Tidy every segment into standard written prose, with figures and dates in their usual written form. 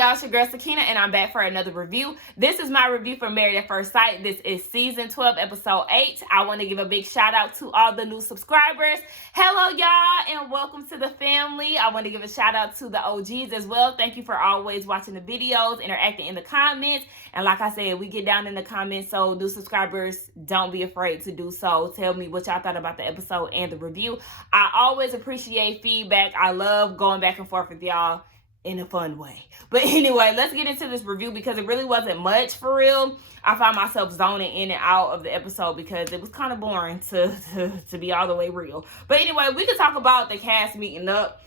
y'all? It's your girl Sakina, and I'm back for another review. This is my review for Married at First Sight. This is season 12, episode 8. I want to give a big shout out to all the new subscribers. Hello, y'all, and welcome to the family. I want to give a shout out to the OGs as well. Thank you for always watching the videos, interacting in the comments. And like I said, we get down in the comments, so new subscribers, don't be afraid to do so. Tell me what y'all thought about the episode and the review. I always appreciate feedback. I love going back and forth with y'all in a fun way. But anyway, let's get into this review because it really wasn't much for real. I found myself zoning in and out of the episode because it was kind of boring to be all the way real. But anyway, we could talk about the cast meeting up.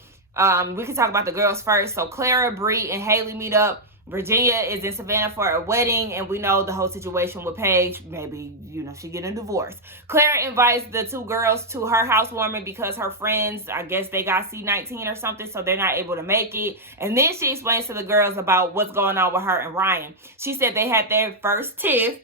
We could talk about the girls first. So Clara, Bree, and Haley meet up. Virginia is in Savannah for a wedding, and we know the whole situation with Paige. Maybe, she getting a divorce. Clara invites the two girls to her housewarming because her friends, I guess they got C-19 or something, so they're not able to make it. And then she explains to the girls about what's going on with her and Ryan. She said they had their first tiff,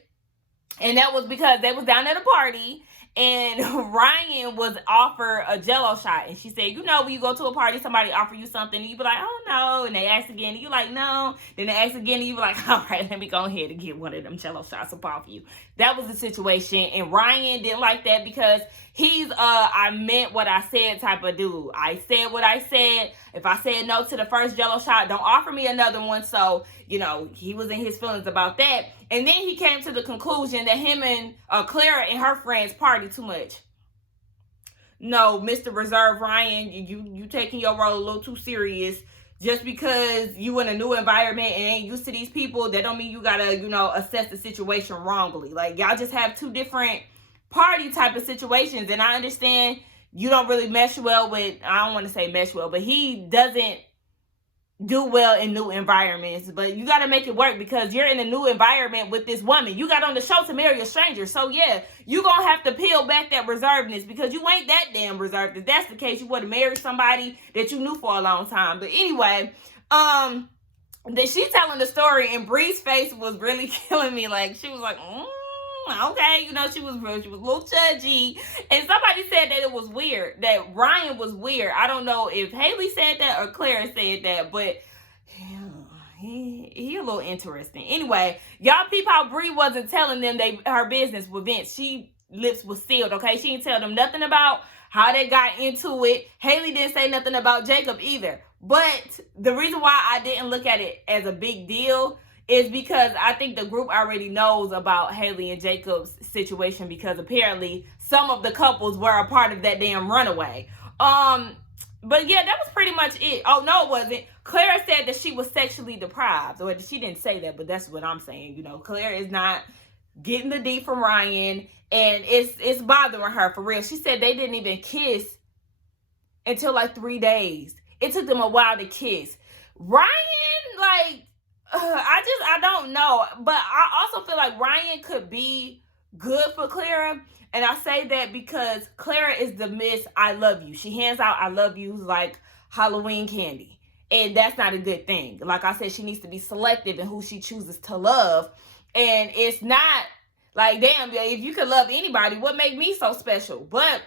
and that was because they was down at a party, and Ryan was offered a Jello shot. And she said, when you go to a party, somebody offer you something, and you be like, oh, no. And they ask again, and you like, no. Then they ask again, and you be like, all right, let me go ahead and get one of them Jello shots up off you. That was the situation. And Ryan didn't like that because he's I meant what I said type of dude. I said what I said. If I said no to the first Jello shot, don't offer me another one. So, he was in his feelings about that. And then he came to the conclusion that him and Clara and her friends party too much. No, Mr. Reserve Ryan, you taking your role a little too serious. Just because you in a new environment and ain't used to these people, that don't mean you gotta, assess the situation wrongly. Like, y'all just have two different party type of situations. And I understand you don't really mesh well with, I don't want to say mesh well, but he doesn't do well in new environments. But you got to make it work because you're in a new environment with this woman. You got on the show to marry a stranger. So yeah, you going to have to peel back that reservedness because you ain't that damn reserved. If that's the case, you would have married somebody that you knew for a long time. But anyway, then she's telling the story and Bree's face was really killing me. Like, she was like, okay, she was a little judgy. And somebody said that it was weird, that Ryan was weird. I don't know if Haley said that or Clara said that, but he a little interesting. Anyway, y'all peep how Bree wasn't telling them her business with Vince. She lips was sealed, okay? She didn't tell them nothing about how they got into it. Haley didn't say nothing about Jacob either. But the reason why I didn't look at it as a big deal is because I think the group already knows about Haley and Jacob's situation because apparently some of the couples were a part of that damn runaway. But yeah, that was pretty much it. Oh, no, it wasn't. Clara said that she was sexually deprived. Or she didn't say that, but that's what I'm saying. Clara is not getting the D from Ryan, and it's bothering her for real. She said they didn't even kiss until like 3 days. It took them a while to kiss. Ryan, I don't know. But I also feel like Ryan could be good for Clara. And I say that because Clara is the Miss I love you. She hands out I love yous like Halloween candy. And that's not a good thing. Like I said, she needs to be selective in who she chooses to love. And it's not like, damn, if you could love anybody, what make me so special? But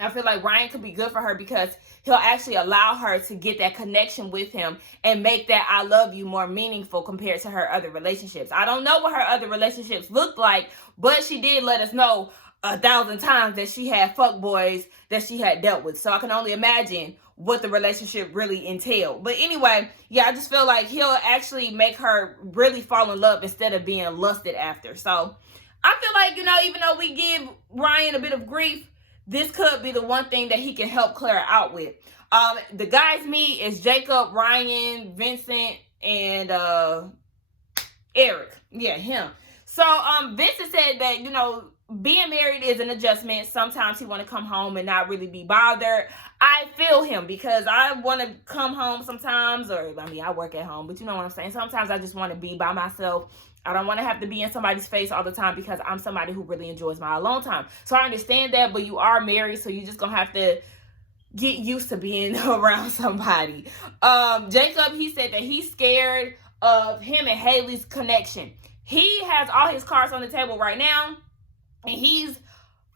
I feel like Ryan could be good for her because he'll actually allow her to get that connection with him and make that I love you more meaningful compared to her other relationships. I don't know what her other relationships looked like, but she did let us know 1,000 times that she had fuckboys that she had dealt with. So I can only imagine what the relationship really entailed. But anyway, yeah, I just feel like he'll actually make her really fall in love instead of being lusted after. So I feel like, even though we give Ryan a bit of grief, this could be the one thing that he can help Clara out with. The guys meet is Jacob, Ryan, Vincent, and Eric. Yeah, him. So Vincent said that, being married is an adjustment. Sometimes he want to come home and not really be bothered. I feel him because I want to come home sometimes, I work at home, but you know what I'm saying? Sometimes I just want to be by myself. I don't want to have to be in somebody's face all the time because I'm somebody who really enjoys my alone time. So I understand that, but you are married, so you just going to have to get used to being around somebody. Jacob, he said that he's scared of him and Haley's connection. He has all his cards on the table right now, and he's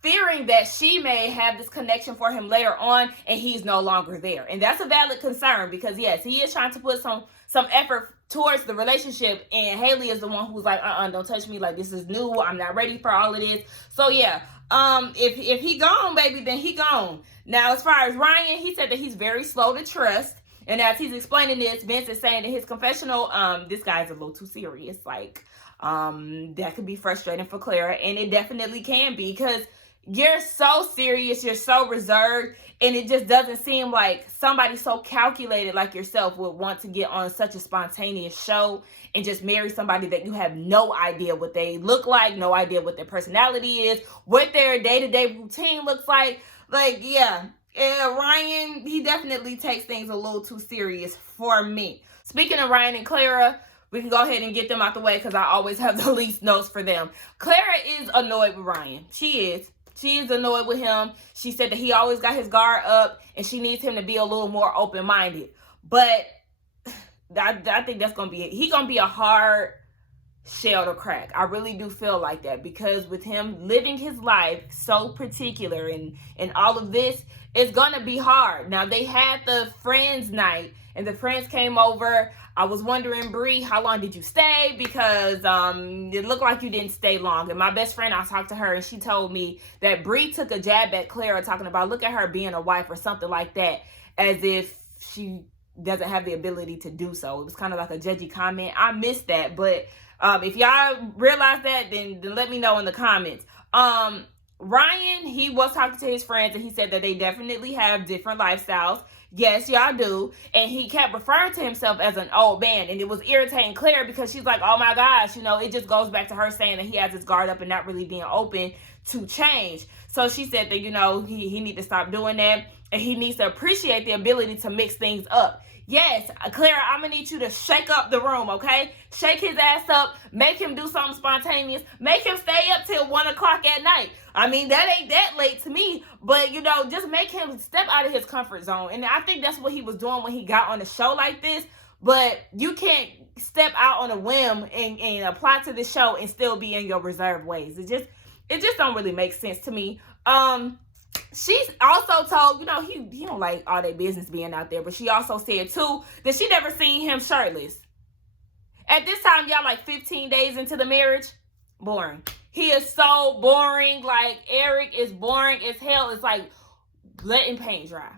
fearing that she may have this connection for him later on and he's no longer there. And that's a valid concern because yes, he is trying to put some some effort towards the relationship, and Haley is the one who's like, don't touch me, like this is new, I'm not ready for all of this. So yeah, if he gone, baby, then he gone. Now, as far as Ryan, he said that he's very slow to trust. And as he's explaining this, Vince is saying in his confessional, this guy's a little too serious. Like, that could be frustrating for Clara. And it definitely can be, because you're so serious, you're so reserved, and it just doesn't seem like somebody so calculated like yourself would want to get on such a spontaneous show and just marry somebody that you have no idea what they look like, no idea what their personality is, what their day-to-day routine looks like. Like, yeah, Ryan, he definitely takes things a little too serious for me. Speaking of Ryan and Clara, we can go ahead and get them out the way because I always have the least notes for them. Clara is annoyed with Ryan. She is annoyed with him. She said that he always got his guard up and she needs him to be a little more open-minded. But I think that's going to be it. He's going to be a hard shell to crack. I really do feel like that, because with him living his life so particular and all of this, it's going to be hard. Now, they had the friends night and the friends came over. I was wondering, Bree, how long did you stay? Because it looked like you didn't stay long. And my best friend, I talked to her and she told me that Bree took a jab at Clara, talking about, look at her being a wife or something like that, as if she doesn't have the ability to do so. It was kind of like a judgy comment. I missed that, but if y'all realize that, then let me know in the comments. Ryan, he was talking to his friends and he said that they definitely have different lifestyles. Yes, y'all do. And he kept referring to himself as an old man. And it was irritating Claire, because she's like, oh my gosh, it just goes back to her saying that he has his guard up and not really being open to change. So she said that, he need to stop doing that. And he needs to appreciate the ability to mix things up. Yes, Clara, I'm going to need you to shake up the room, okay? Shake his ass up. Make him do something spontaneous. Make him stay up till 1 o'clock at night. I mean, that ain't that late to me. But, just make him step out of his comfort zone. And I think that's what he was doing when he got on a show like this. But you can't step out on a whim and apply to the show and still be in your reserved ways. It just don't really make sense to me. She's also told, he don't like all that business being out there. But she also said, too, that she never seen him shirtless. At this time, y'all, like 15 days into the marriage, boring. He is so boring. Like, Eric is boring as hell. It's like letting paint dry.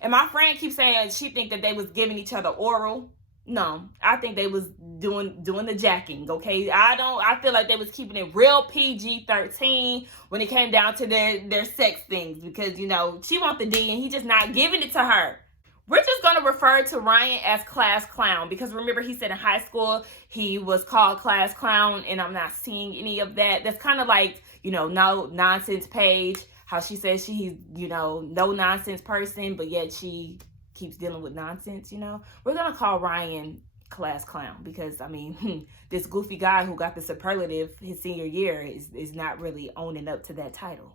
And my friend keeps saying she think that they was giving each other oral. No, I think they was doing the jacking, okay? I feel like they was keeping it real PG-13 when it came down to their sex things, because, she want the D and he just not giving it to her. We're just going to refer to Ryan as Class Clown, because remember he said in high school he was called Class Clown, and I'm not seeing any of that. That's kind of like, no nonsense Paige, how she says she's, no nonsense person, but yet she keeps dealing with nonsense. We're gonna call Ryan Class Clown, because this goofy guy who got the superlative his senior year is not really owning up to that title.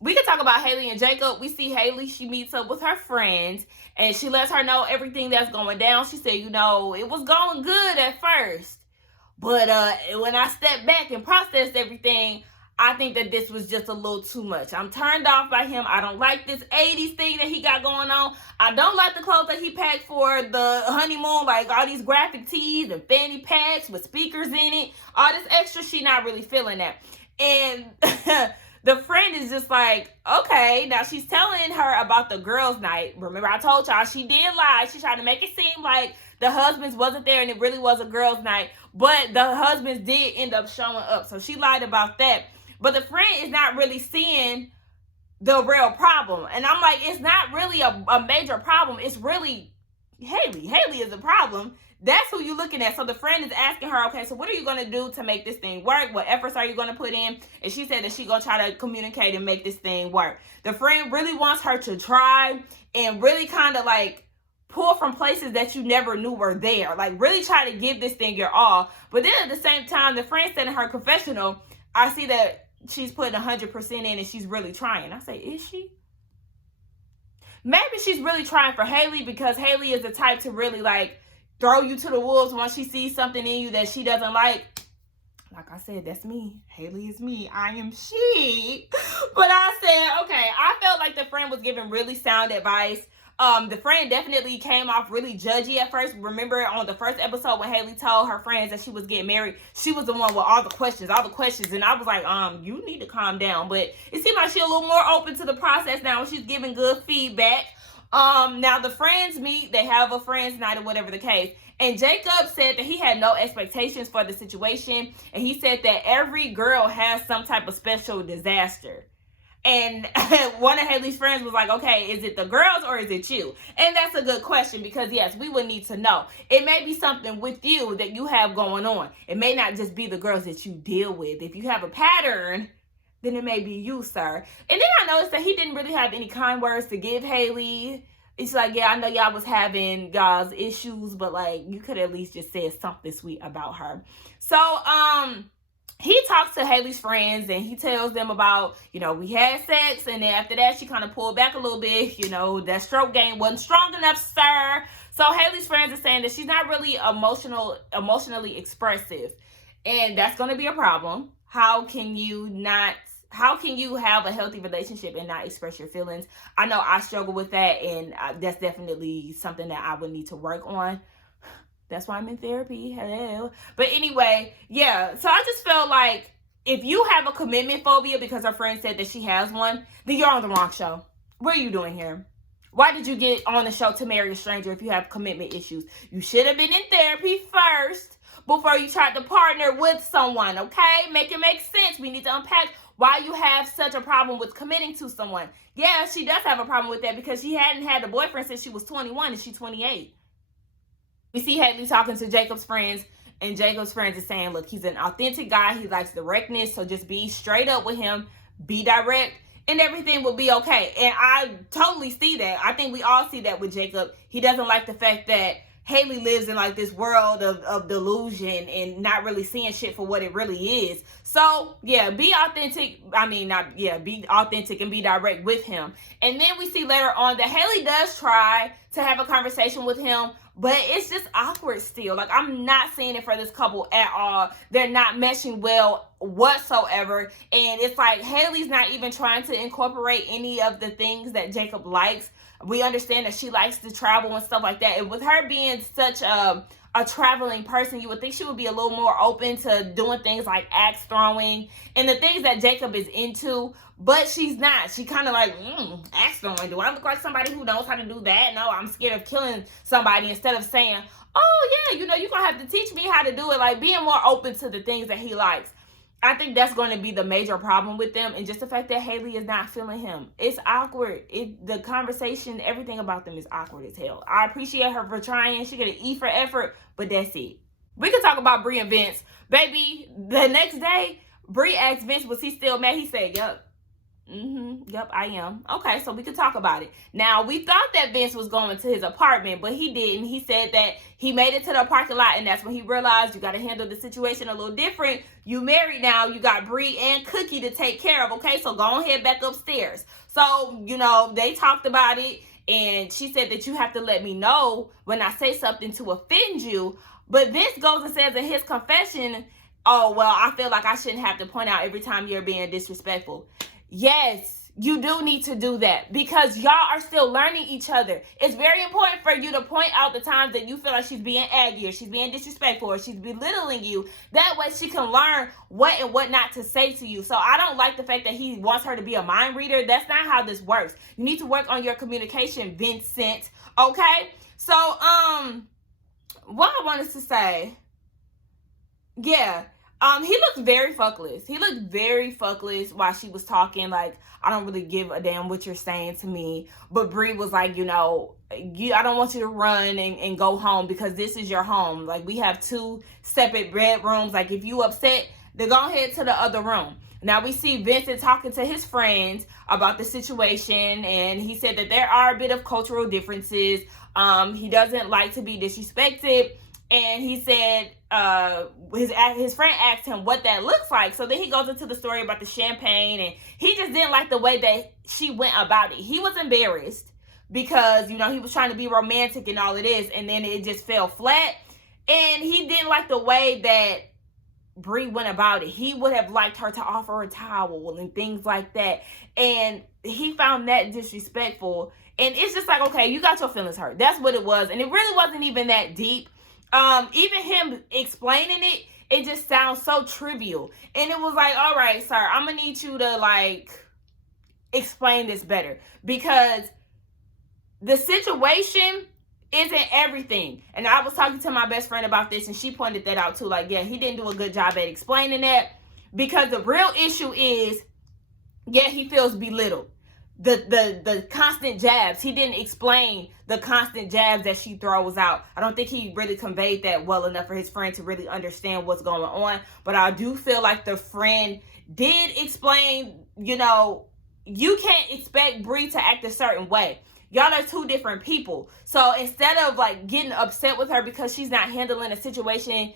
We can talk about Haley and Jacob. We see Haley, she meets up with her friends and she lets her know everything that's going down. She said, it was going good at first, but when I stepped back and processed everything, I think that this was just a little too much. I'm turned off by him. I don't like this 80s thing that he got going on. I don't like the clothes that he packed for the honeymoon, like all these graphic tees and fanny packs with speakers in it. All this extra, she not really feeling that. And the friend is just like, okay. Now she's telling her about the girls' night. Remember, I told y'all she did lie. She tried to make it seem like the husbands wasn't there and it really was a girls' night. But the husbands did end up showing up. So she lied about that. But the friend is not really seeing the real problem. And I'm like, it's not really a major problem. It's really Haley. Haley is the problem. That's who you're looking at. So the friend is asking her, okay, so what are you going to do to make this thing work? What efforts are you going to put in? And she said that she's going to try to communicate and make this thing work. The friend really wants her to try and really kind of like pull from places that you never knew were there. Like really try to give this thing your all. But then at the same time, the friend said in her confessional, I see that she's putting 100% in and she's really trying. I say, is she? Maybe she's really trying for Haley, because Haley is the type to really like throw you to the wolves once she sees something in you that she doesn't like. Like I said, that's me. Haley is me. I am she. But I said, okay, I felt like the friend was giving really sound advice. The friend definitely came off really judgy at first. Remember on the first episode when Haley told her friends that she was getting married, she was the one with all the questions. And I was like, you need to calm down. But it seemed like she's a little more open to the process now. She's giving good feedback. Now the friends meet, they have a friends night or whatever the case. And Jacob said that he had no expectations for the situation. And he said that every girl has some type of special disaster. And one of Haley's friends was like, okay, is it the girls or is it you? And that's a good question because, yes, we would need to know. It may be something with you that you have going on. It may not just be the girls that you deal with. If you have a pattern, then it may be you, sir. And then I noticed that he didn't really have any kind words to give Haley. It's like, yeah, I know y'all was having y'all's issues, but like you could at least just say something sweet about her. So, he talks to Haley's friends and he tells them about, we had sex. And then after that, she kind of pulled back a little bit. That stroke game wasn't strong enough, sir. So Haley's friends are saying that she's not really emotionally expressive. And that's going to be a problem. How can you have a healthy relationship and not express your feelings? I know I struggle with that. And that's definitely something that I would need to work on. That's why I'm in therapy. Hello. But anyway, yeah. So I just felt like if you have a commitment phobia because her friend said that she has one, then you're on the wrong show. What are you doing here? Why did you get on the show to marry a stranger if you have commitment issues? You should have been in therapy first before you tried to partner with someone, okay? Make it make sense. We need to unpack why you have such a problem with committing to someone. Yeah, she does have a problem with that because she hadn't had a boyfriend since she was 21 and she's 28. We see Haley talking to Jacob's friends, and Jacob's friends are saying, look, he's an authentic guy. He likes directness, so just be straight up with him, be direct, and everything will be okay. And I totally see that. I think we all see that with Jacob. He doesn't like the fact that Haley lives in like this world of delusion and not really seeing shit for what it really is. So yeah, be authentic. Be authentic and be direct with him. And then we see later on that Haley does try to have a conversation with him, but it's just awkward still. Like, I'm not seeing it for this couple at all. They're not meshing well whatsoever. And it's like Haley's not even trying to incorporate any of the things that Jacob likes. We understand that she likes to travel and stuff like that. And with her being such a traveling person, you would think she would be a little more open to doing things like axe throwing and the things that Jacob is into. But she's not. She kind of like, axe throwing. Do I look like somebody who knows how to do that? No, I'm scared of killing somebody, instead of saying, oh yeah, you're going to have to teach me how to do it. Like, being more open to the things that he likes. I think that's going to be the major problem with them. And just the fact that Haley is not feeling him. It's awkward. The conversation, everything about them is awkward as hell. I appreciate her for trying. She get an E for effort, but that's it. We can talk about Bree and Vince. Baby, the next day, Bree asked Vince, was he still mad? He said, yup. Yep, I am. Okay, so we could talk about it. Now, we thought that Vince was going to his apartment, but he didn't. He said that he made it to the parking lot, and that's when he realized you got to handle the situation a little different. You married now. You got Bree and Cookie to take care of, okay? So go ahead back upstairs. So, they talked about it, and she said that you have to let me know when I say something to offend you. But Vince goes and says in his confession, oh, well, I feel like I shouldn't have to point out every time you're being disrespectful. Yes, you do need to do that because y'all are still learning each other. It's very important for you to point out the times that you feel like she's being aggy or she's being disrespectful or she's belittling you. That way she can learn what and what not to say to you. So I don't like the fact that he wants her to be a mind reader. That's not how this works. You need to work on your communication, Vincent. Okay? So, what I wanted to say, yeah. He looked very fuckless. He looked very fuckless while she was talking. Like, I don't really give a damn what you're saying to me. But Bree was like, I don't want you to run and go home because this is your home. Like, we have 2 separate bedrooms. Like, if you upset, then go ahead to the other room. Now, we see Vincent talking to his friends about the situation. And he said that there are a bit of cultural differences. He doesn't like to be disrespected. And he said his friend asked him what that looks like. So then he goes into the story about the champagne. And he just didn't like the way that she went about it. He was embarrassed because, he was trying to be romantic and all of this. And then it just fell flat. And he didn't like the way that Bree went about it. He would have liked her to offer a towel and things like that. And he found that disrespectful. And it's just like, okay, you got your feelings hurt. That's what it was. And it really wasn't even that deep. Even him explaining it, it just sounds so trivial. And it was like, all right, sir, I'm going to need you to, like, explain this better. Because the situation isn't everything. And I was talking to my best friend about this, and she pointed that out too. Like, yeah, he didn't do a good job at explaining that. Because the real issue is, yeah, he feels belittled. The constant jabs. He didn't explain the constant jabs that she throws out. I don't think he really conveyed that well enough for his friend to really understand what's going on. But I do feel like the friend did explain, you know, you can't expect Bree to act a certain way. Y'all are two different people. So instead of like getting upset with her because she's not handling a situation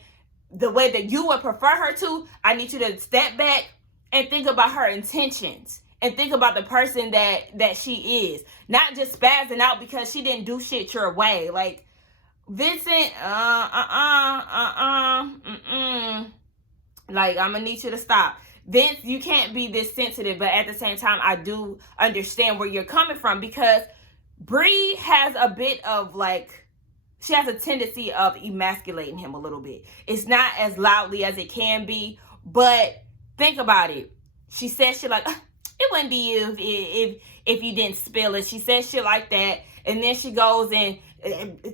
the way that you would prefer her to, I need you to step back and think about her intentions. And think about the person that she is. Not just spazzing out because she didn't do shit your way. Like, Vincent, like, I'm gonna need you to stop. Vince, you can't be this sensitive, but at the same time, I do understand where you're coming from, because Bree has a bit of, like, she has a tendency of emasculating him a little bit. It's not as loudly as it can be, but think about it. She says shit like, it wouldn't be you if you didn't spill it. She says shit like that, and then she goes and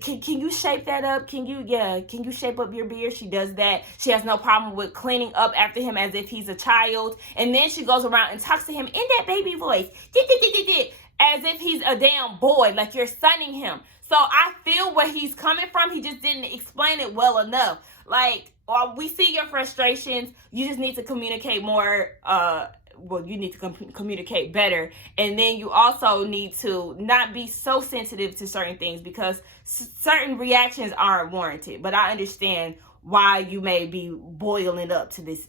can you shape that up? Can you shape up your beard? She does that. She has no problem with cleaning up after him as if he's a child, and then she goes around and talks to him in that baby voice, as if he's a damn boy, like you're sunning him. So I feel where he's coming from. He just didn't explain it well enough. Like, well, we see your frustrations. You just need to communicate more. You need to communicate better. And then you also need to not be so sensitive to certain things, because certain reactions aren't warranted. But I understand why you may be boiling up to this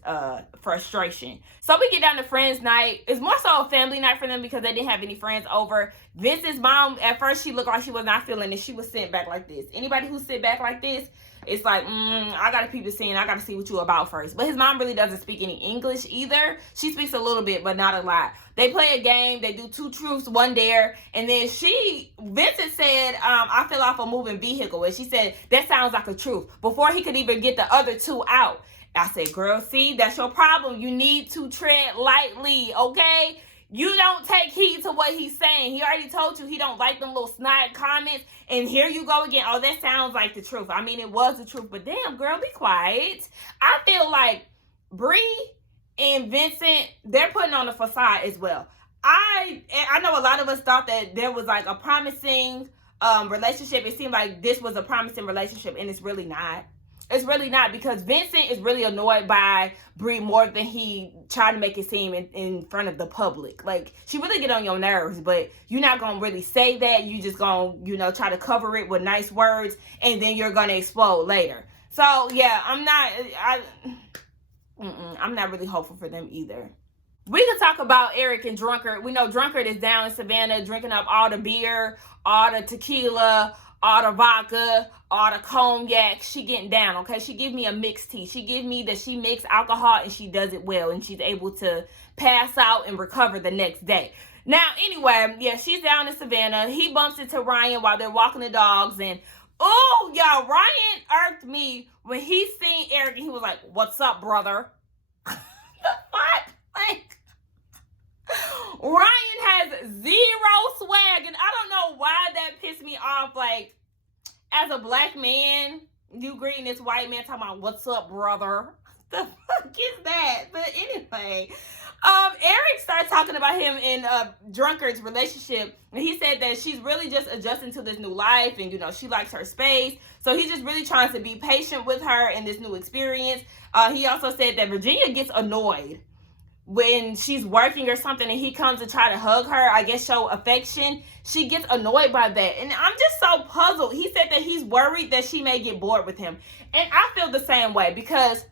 frustration. So we get down to friends night. It's more so a family night for them because they didn't have any friends over. Vince's mom, at first she looked like she was not feeling it. She was sitting back like this. Anybody who sit back like this, it's like, I gotta peep the scene. I gotta see what you about first. But his mom really doesn't speak any English either. She speaks a little bit, but not a lot. They play a game. They do 2 truths, 1 dare. And then Vincent said, I fell off a moving vehicle. And she said, that sounds like a truth, before he could even get the other 2 out. I said, girl, see, that's your problem. You need to tread lightly, okay? You don't take heed to what he's saying. He already told you he don't like them little snide comments. And here you go again. Oh, that sounds like the truth. I mean, it was the truth, but damn, girl, be quiet. I feel like Bree and Vincent, they're putting on a facade as well. I know a lot of us thought that there was like a promising relationship. It seemed like this was a promising relationship, and it's really not. It's really not, because Vincent is really annoyed by Bree more than he tried to make it seem in front of the public. Like, she really get on your nerves, but you're not going to really say that. You just going to, try to cover it with nice words, and then you're going to explode later. So, yeah, I'm not really hopeful for them either. We could talk about Eric and Drunkard. We know Drunkard is down in Savannah drinking up all the beer, all the tequila, all the vodka, all the cognac. She getting down, okay? She give me a mixed tea. She give me that she makes alcohol and she does it well, and she's able to pass out and recover the next day. Now, anyway, yeah, she's down in Savannah. He bumps into Ryan while they're walking the dogs, and oh, y'all, Ryan irked me when he seen Eric and he was like, "What's up, brother?" What? Like, Ryan has 0 swag, and I don't know why that pissed me off. Like, as a black man, you greeting this white man talking about, "What's up, brother?" The fuck is that? But anyway, Eric started talking about him in Drunkard's relationship, and he said that she's really just adjusting to this new life, and she likes her space. So he's just really trying to be patient with her in this new experience. He also said that Virginia gets annoyed when she's working or something and he comes to try to hug her, I guess show affection. She gets annoyed by that. And I'm just so puzzled. He said that he's worried that she may get bored with him. And I feel the same way, because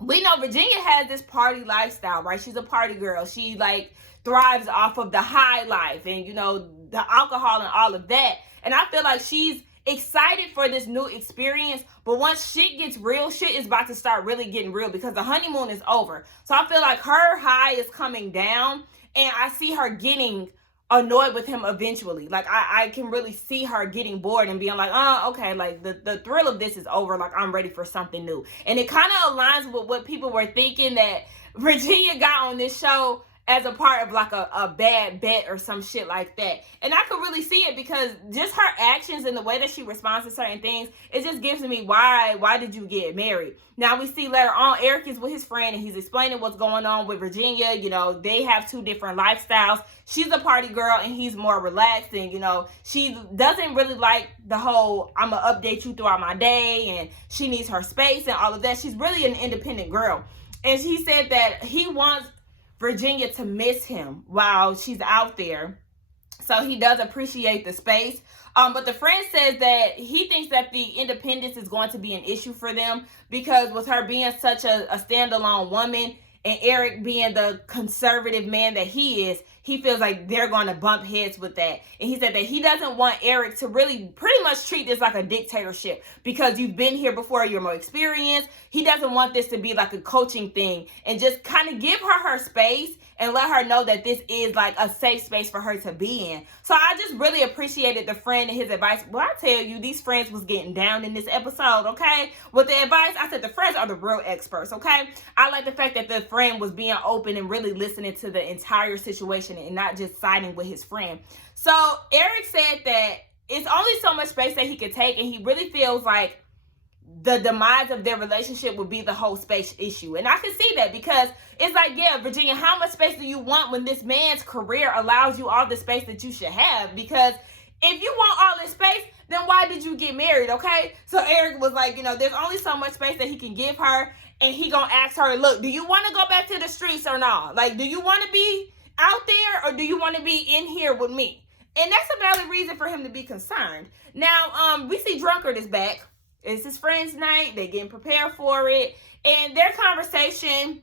we know Virginia has this party lifestyle, right? She's a party girl. She like thrives off of the high life and, the alcohol and all of that. And I feel like she's excited for this new experience, but once shit gets real, shit is about to start really getting real, because the honeymoon is over. So I feel like her high is coming down, and I see her getting annoyed with him eventually. Like, I can really see her getting bored and being like, oh, okay, like the thrill of this is over. Like, I'm ready for something new. And it kind of aligns with what people were thinking that Virginia got on this show as a part of like a bad bet or some shit like that. And I could really see it because just her actions and the way that she responds to certain things, it just gives me why did you get married? Now we see later on Eric is with his friend and he's explaining what's going on with Virginia. You know, they have two different lifestyles. She's a party girl and he's more relaxed, and you know, she doesn't really like the whole I'm gonna update you throughout my day, and she needs her space and all of that. She's really an independent girl. And he said that he wants Virginia to miss him while she's out there. So he does appreciate the space. But the friend says that he thinks that the independence is going to be an issue for them because with her being such a standalone woman and Eric being the conservative man that he is, he feels like they're going to bump heads with that. And he said that he doesn't want Eric to really pretty much treat this like a dictatorship because you've been here before, you're more experienced. He doesn't want this to be like a coaching thing and just kind of give her space and let her know that this is like a safe space for her to be in. So I just really appreciated the friend and his advice. Well, I tell you, these friends was getting down in this episode, okay? With the advice, I said the friends are the real experts, okay? I like the fact that the friend was being open and really listening to the entire situation and not just siding with his friend. So Eric said that it's only so much space that he could take, and he really feels like the demise of their relationship would be the whole space issue. And I can see that because it's like, yeah, Virginia, how much space do you want when this man's career allows you all the space that you should have? Because if you want all this space, then why did you get married, okay? So Eric was like, you know, there's only so much space that he can give her, and he gonna ask her, look, do you want to go back to the streets or not? Like, do you want to be out there or do you want to be in here with me? And that's a valid reason for him to be concerned. Now, we see Drunkard is back. It's his friend's night. They're getting prepared for it. And their conversation,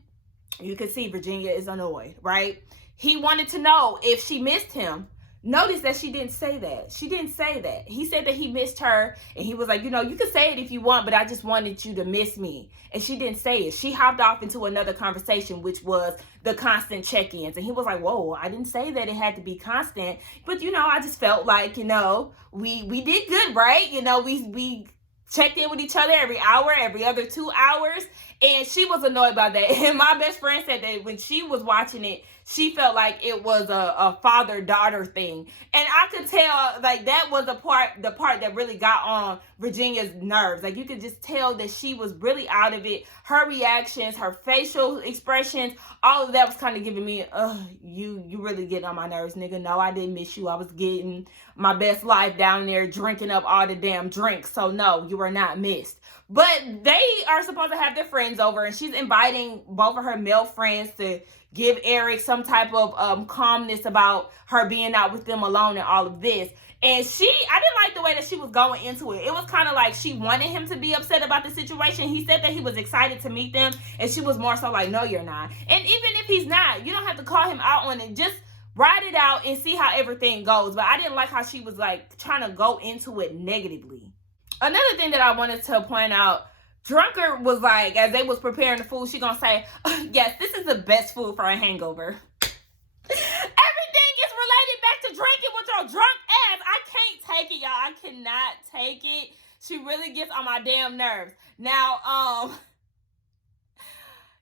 you can see Virginia is annoyed, right? He wanted to know if she missed him. Notice that she didn't say that. She didn't say that. He said that he missed her. And he was like, you know, you can say it if you want, but I just wanted you to miss me. And she didn't say it. She hopped off into another conversation, which was the constant check-ins. And he was like, whoa, I didn't say that it had to be constant. But, you know, I just felt like, you know, we did good, right? You know, we checked in with each other every hour, every other 2 hours. And she was annoyed by that. And my best friend said that when she was watching it, she felt like it was a father-daughter thing. And I could tell, like, that was the part that really got on Virginia's nerves. Like, you could just tell that she was really out of it. Her reactions, her facial expressions, all of that was kind of giving me, you really getting on my nerves, nigga. No, I didn't miss you. I was getting my best life down there drinking up all the damn drinks. So, no, you were not missed. But they are supposed to have their friends over, and she's inviting both of her male friends to give Eric some type of calmness about her being out with them alone and all of this. And I didn't like the way that she was going into it. It was kind of like she wanted him to be upset about the situation. He said that he was excited to meet them, and she was more so like, no, you're not. And even if he's not, you don't have to call him out on it. Just ride it out and see how everything goes. But I didn't like how she was like trying to go into it negatively. Another thing that I wanted to point out, Drunkard was like, as they was preparing the food, she gonna say, yes, this is the best food for a hangover. Everything is related back to drinking with your drunk ass. I can't take it, y'all. I cannot take it. She really gets on my damn nerves. Now,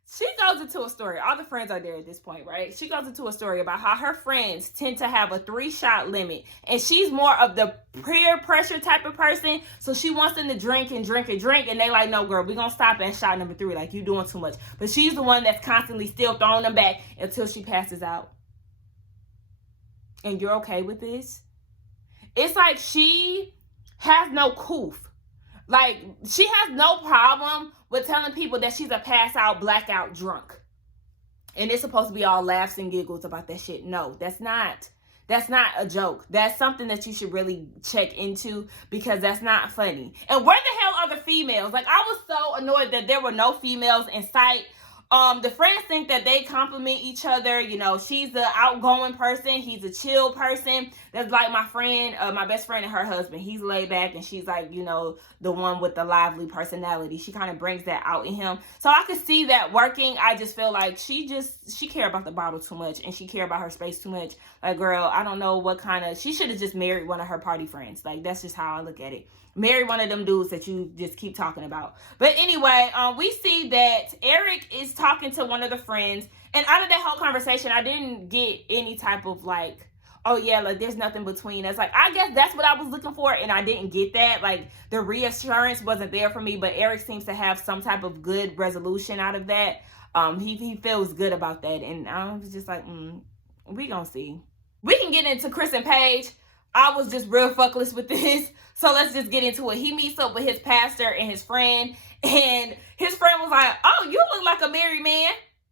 she goes into a story. All the friends are there at this point, right? She goes into a story about how her friends tend to have a 3-shot limit. And she's more of the peer pressure type of person. So she wants them to drink and drink and drink. And they like, no, girl, we're going to stop at shot number 3. Like, you doing too much. But she's the one that's constantly still throwing them back until she passes out. And you're okay with this? It's like she has no coof. Like, she has no problem with telling people that she's a pass-out, blackout drunk. And it's supposed to be all laughs and giggles about that shit. No, that's not a joke. That's something that you should really check into because that's not funny. And where the hell are the females? Like, I was so annoyed that there were no females in sight The friends think that they complement each other. You know, she's the outgoing person. He's a chill person. That's like my friend, my best friend and her husband. He's laid back and she's like, you know, the one with the lively personality. She kind of brings that out in him. So I could see that working. I just feel like she care about the bottle too much and she care about her space too much. Like, girl, I don't know what kind of, she should have just married one of her party friends. Like, that's just how I look at it. Marry one of them dudes that you just keep talking about. But anyway, we see that Eric is talking to one of the friends. And out of that whole conversation, I didn't get any type of like, oh yeah, like there's nothing between us. Like, I guess that's what I was looking for. And I didn't get that. Like, the reassurance wasn't there for me. But Eric seems to have some type of good resolution out of that. He feels good about that. And I was just like, we gonna see. We can get into Chris and Paige. I was just real fuckless with this. So let's just get into it. He meets up with his pastor and his friend. And his friend was like, oh, you look like a married man.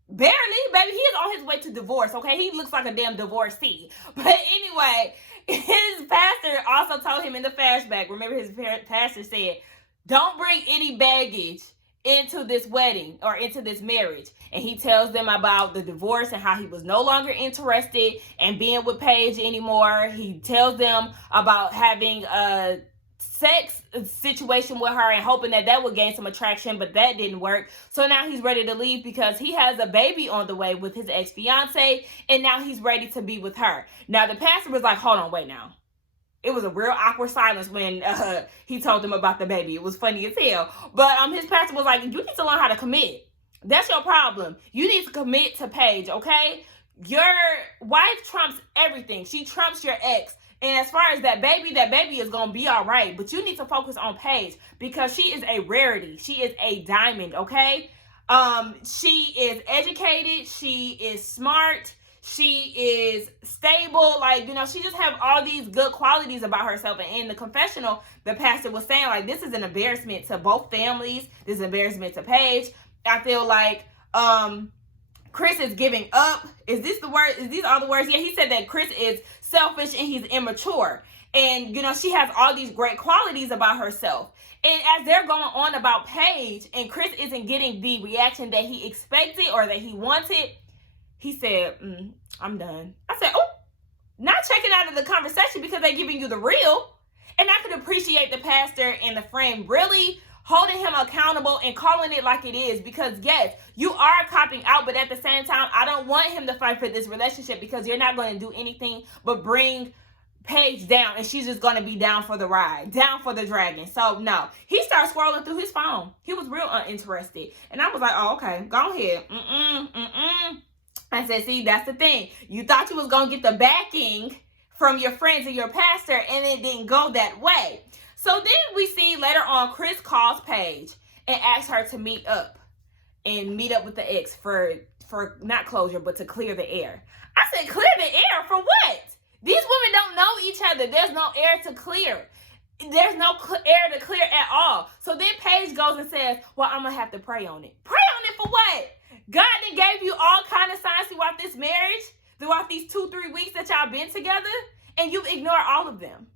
Barely, baby. He is on his way to divorce, okay? He looks like a damn divorcee. But anyway, his pastor also told him in the flashback, remember his pastor said, don't bring any baggage into this wedding or into this marriage. And he tells them about the divorce and how he was no longer interested in being with Paige anymore. He tells them about having a sex situation with her and hoping that would gain some attraction, but that didn't work. So now he's ready to leave because he has a baby on the way with his ex-fiance, and now he's ready to be with her. Now the pastor was like, hold on, wait now. It was a real awkward silence when he told them about the baby. It was funny as hell. But his pastor was like, you need to learn how to commit. That's your problem. You need to commit to Paige, okay? Your wife trumps everything. She trumps your ex. And as far as that baby is going to be all right. But you need to focus on Paige because she is a rarity. She is a diamond, okay? She is educated. She is smart. She is stable. Like, you know, she just have all these good qualities about herself. And in the confessional, the pastor was saying, like, this is an embarrassment to both families. This is an embarrassment to Paige. I feel like Chris is giving up. Is this the word? Is these all the words? Yeah, he said that Chris is selfish and he's immature. And, you know, she has all these great qualities about herself. And as they're going on about Paige and Chris isn't getting the reaction that he expected or that he wanted, he said, I'm done. I said, oh, not checking out of the conversation because they're giving you the real. And I could appreciate the pastor and the friend really holding him accountable and calling it like it is. Because yes, you are copping out, but at the same time, I don't want him to fight for this relationship because you're not going to do anything but bring Paige down. And she's just going to be down for the ride, down for the dragon. So no, he started scrolling through his phone. He was real uninterested. And I was like, oh, okay, go ahead. I said, see, that's the thing. You thought you was going to get the backing from your friends and your pastor, and it didn't go that way. So then we see later on, Chris calls Paige and asks her to meet up with the ex for not closure, but to clear the air. I said, clear the air for what? These women don't know each other. There's no air to clear. There's no air to clear at all. So then Paige goes and says, well, I'm going to have to pray on it. Pray on it for what? God then gave you all kind of signs throughout this marriage, throughout these 2-3 weeks that y'all been together, and you've ignored all of them.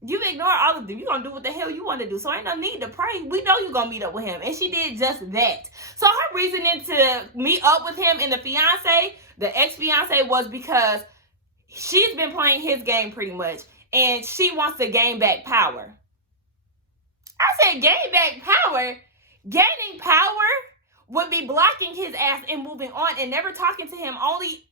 You've ignored all of them. You're going to do what the hell you want to do. So ain't no need to pray. We know you're going to meet up with him. And she did just that. So her reasoning to meet up with him and the ex-fiance, was because she's been playing his game pretty much. And she wants to gain back power. I said gain back power? Gaining power would be blocking his ass and moving on and never talking to him only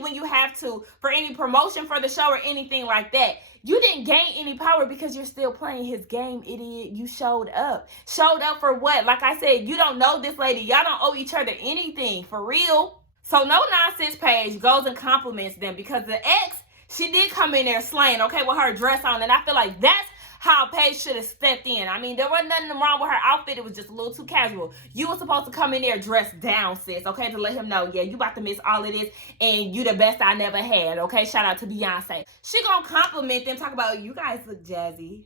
when you have to for any promotion for the show or anything like that. You didn't gain any power because you're still playing his game, idiot. You showed up. Showed up for what? Like I said, you don't know this lady. Y'all don't owe each other anything, for real. So no nonsense Paige goes and compliments them because the ex, she did come in there slaying, okay, with her dress on. And I feel like that's how Paige should have stepped in. I mean, there wasn't nothing wrong with her outfit. It was just a little too casual. You were supposed to come in there dressed down, sis, okay, to let him know, yeah, you about to miss all of this, and you the best I never had, okay? Shout out to Beyonce. She gonna compliment them, talk about, you guys look jazzy.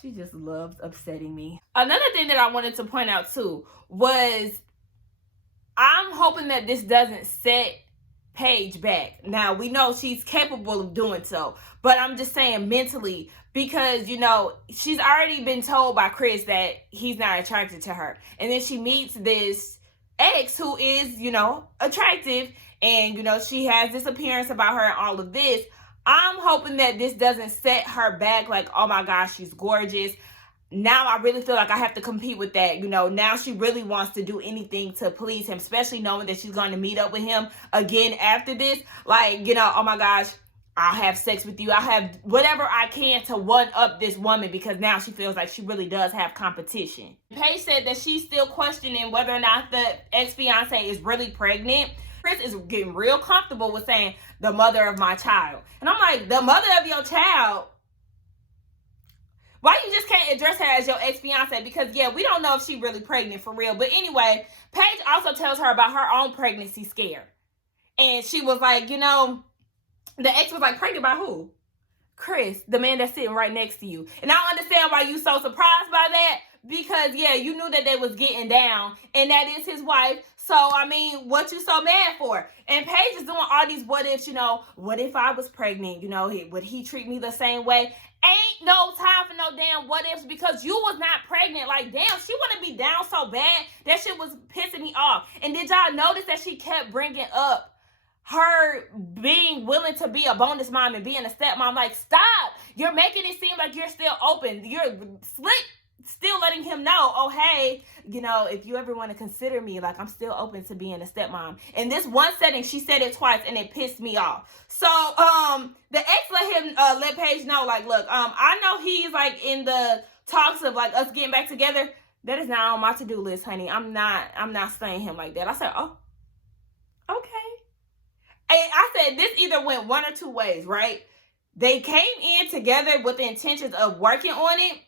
She just loves upsetting me. Another thing that I wanted to point out, too, was I'm hoping that this doesn't set Paige back. Now, we know she's capable of doing so, but I'm just saying mentally, because, you know, she's already been told by Chris that he's not attracted to her. And then she meets this ex who is, you know, attractive, and, you know, she has this appearance about her and all of this. I'm hoping that this doesn't set her back like, oh my gosh, she's gorgeous. Now I really feel like I have to compete with that. You know, now she really wants to do anything to please him, especially knowing that she's going to meet up with him again after this. Like, you know, oh my gosh, I'll have sex with you. I'll have whatever I can to one up this woman, because now she feels like she really does have competition. Paige said that she's still questioning whether or not the ex-fiance is really pregnant. Chris is getting real comfortable with saying the mother of my child. And I'm like, the mother of your child? Why you just can't address her as your ex-fiance? Because, yeah, we don't know if she's really pregnant for real. But anyway, Paige also tells her about her own pregnancy scare. And she was like, you know, the ex was like, pregnant by who? Chris, the man that's sitting right next to you. And I don't understand why you so surprised by that. Because, yeah, you knew that they was getting down. And that is his wife. So, I mean, what you so mad for? And Paige is doing all these what ifs, you know. What if I was pregnant? You know, would he treat me the same way? Ain't no time for no damn what ifs, because you was not pregnant. Like, damn, she want to be down so bad. That shit was pissing me off. And did y'all notice that she kept bringing up her being willing to be a bonus mom and being a stepmom? Like, stop. You're making it seem like you're still open. You're still letting him know, oh, hey, you know, if you ever want to consider me, like, I'm still open to being a stepmom. In this one setting, she said it twice, and it pissed me off. So, the ex let Paige know, like, look, I know he's, like, in the talks of, like, us getting back together. That is not on my to-do list, honey. I'm not saying him like that. I said, oh, okay. And I said, this either went one or two ways, right? They came in together with the intentions of working on it,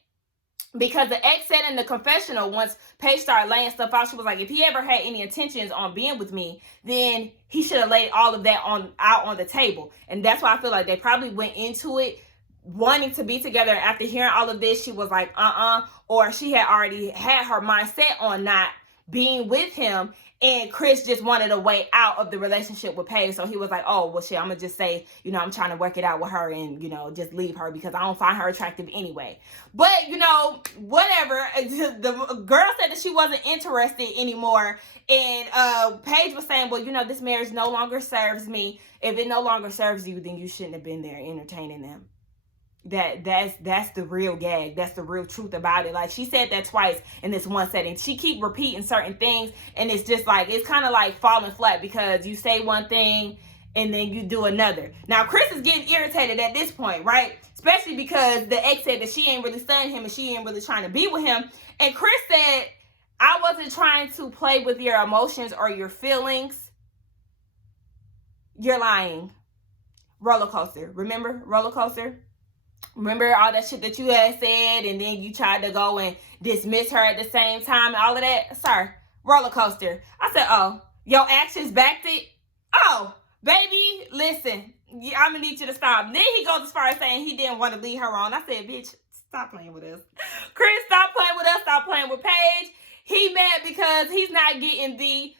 because the ex said in the confessional, once Paige started laying stuff out, she was like, if he ever had any intentions on being with me, then he should have laid all of that out on the table. And that's why I feel like they probably went into it wanting to be together. After hearing all of this, she was like, or she had already had her mindset on not being with him, and Chris just wanted a way out of the relationship with Paige. So he was like, oh, well, shit, I'm going to just say, you know, I'm trying to work it out with her and, you know, just leave her because I don't find her attractive anyway. But, you know, whatever. The girl said that she wasn't interested anymore. And Paige was saying, well, you know, this marriage no longer serves me. If it no longer serves you, then you shouldn't have been there entertaining them. That's the real gag. That's the real truth about it. Like, she said that twice in this one setting. She keep repeating certain things, and it's just like, it's kind of like falling flat, because you say one thing and then you do another. Now, Chris is getting irritated at this point, right? Especially because the ex said that she ain't really studying him and she ain't really trying to be with him. And Chris said, I wasn't trying to play with your emotions or your feelings. You're lying. Roller coaster. Remember? Roller coaster? Remember all that shit that you had said, and then you tried to go and dismiss her at the same time and all of that? Sir, roller coaster. I said, oh, your actions backed it? Oh, baby, listen, I'm going to need you to stop. Then he goes as far as saying he didn't want to leave her on. I said, bitch, stop playing with us. Chris, stop playing with us. Stop playing with Paige. He mad because he's not getting the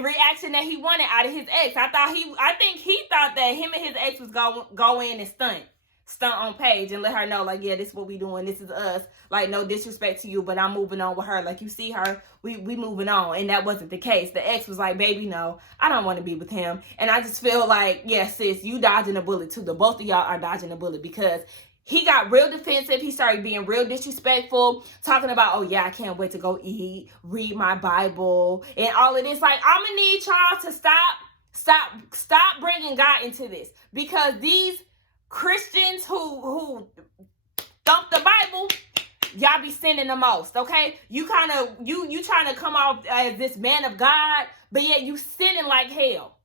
reaction that he wanted out of his ex. I think he thought that him and his ex was go in and stunt on Paige and let her know, like, yeah, this is what we doing. This is us. Like, no disrespect to you, but I'm moving on with her. Like, you see her, we moving on. And that wasn't the case. The ex was like, baby, no, I don't want to be with him. And I just feel like, yeah, sis, you dodging a bullet too. The both of y'all are dodging a bullet, because he got real defensive. He started being real disrespectful, talking about, oh, yeah, I can't wait to go eat, read my Bible, and all of this. Like, I'm going to need y'all to stop bringing God into this, because these Christians who thump the Bible, y'all be sinning the most, okay? You trying to come off as this man of God, but yet you sinning like hell.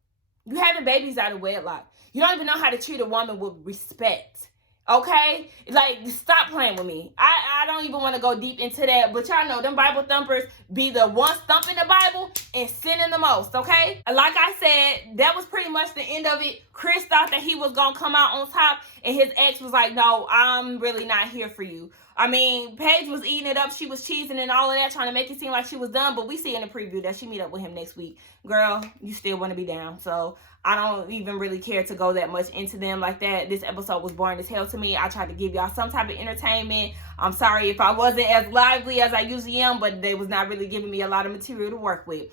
You having babies out of wedlock. You don't even know how to treat a woman with respect, Okay? Like, stop playing with me. I don't even want to go deep into that, but y'all know them Bible thumpers be the ones thumping the Bible and sinning the most, okay? Like I said, that was pretty much the end of it. Chris thought that he was going to come out on top, and his ex was like, no, I'm really not here for you. I mean, Paige was eating it up. She was cheesing and all of that, trying to make it seem like she was done. But we see in the preview that she meet up with him next week. Girl, you still want to be down. So I don't even really care to go that much into them like that. This episode was boring as hell to me. I tried to give y'all some type of entertainment. I'm sorry if I wasn't as lively as I usually am, but they was not really giving me a lot of material to work with.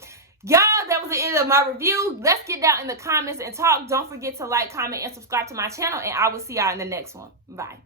Y'all, that was the end of my review. Let's get down in the comments and talk. Don't forget to like, comment, and subscribe to my channel, and I will see y'all in the next one. Bye.